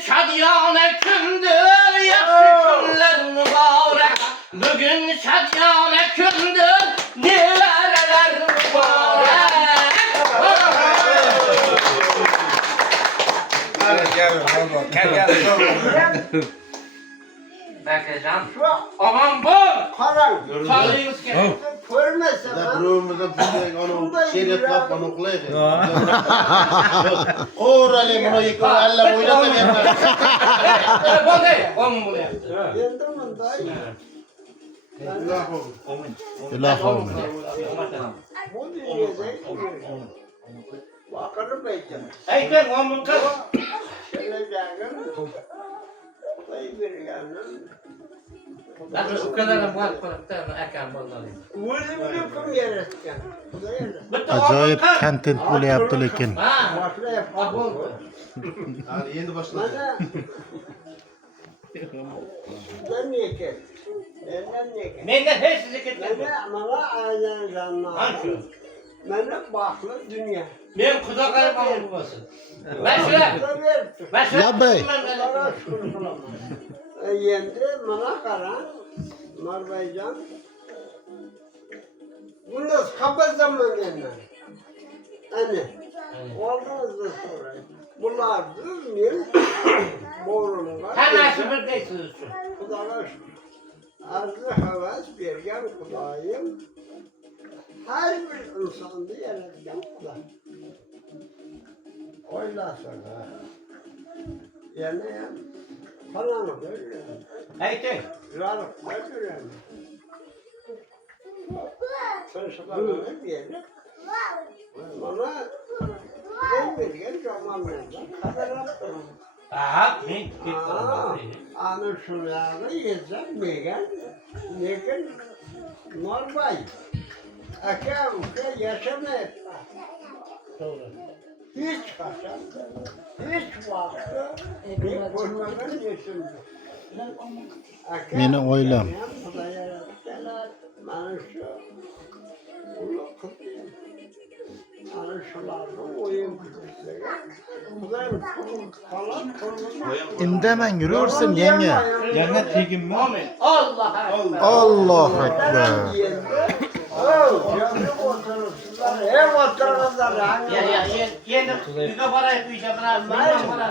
şadyane kündür, yaxşı günler mübarek. Bugün şadyane kündür, nereler mübarek. Bakacağım. Aman bu. Karan. Sağlığınız gelsin. Görmezse Durumumuzda onu şerit lap onu koydu. Korale bunu yıkıyor. Allah oynata yapar. Telefon değil. Onun bunu yaptı. Yendim da. İlah olsun. Bu diyecek. Bakarım bekle. Eyken onun kız. Şöyle geldim. Dayı bir geldim. Lan o kadar da var falan akan vallahi. Vurdum yeresken. Acayip content böyle yaptı lekin. Ha. Başla yapalım. Abol. Hadi yeni başladı. Bana. Ben niye kes? Ben niye kes? Menden hiç sizi gitmedi. Bana aynen canlı. Hangi? Bana baklı dünya. Benim kudakarım ama babası. Ben şöyle. Ben şöyle. Ya bey. Bana şunu yendi bana karan. Marbaycan. Bunu kapat zaman yani. Hani. Oldunuz da sonra. Bunlar düzgün. Boğulun var. Her nasıl bir değilsiniz şu. Kudana şükür. Arzı havas bergen kudayım. Her bir insandı yaratgan kuda. Oylasana. Yani falan böyle. Eyken. Larık böyle. Sen şuna bir yere. Bana ben bergen zamanlarda kadar attım. Aha, ben gittim. Anı şunları yesem megan, lekin normal. Aka uka yaşamayıp. Hiç kaçan, hiç vakti bir konudan yaşadım. Meni oylam. Bana şu, bunu kutlayayım. Bana şularını oyun kutlayayım. Kudayım falan konuşma. İndemen yürüyorsun yenge. Yana tegin mi? Amin. Allah ekber. Allah ekber. Ev otururlar. Ya yeni bir parayı koyacağım. Ben para.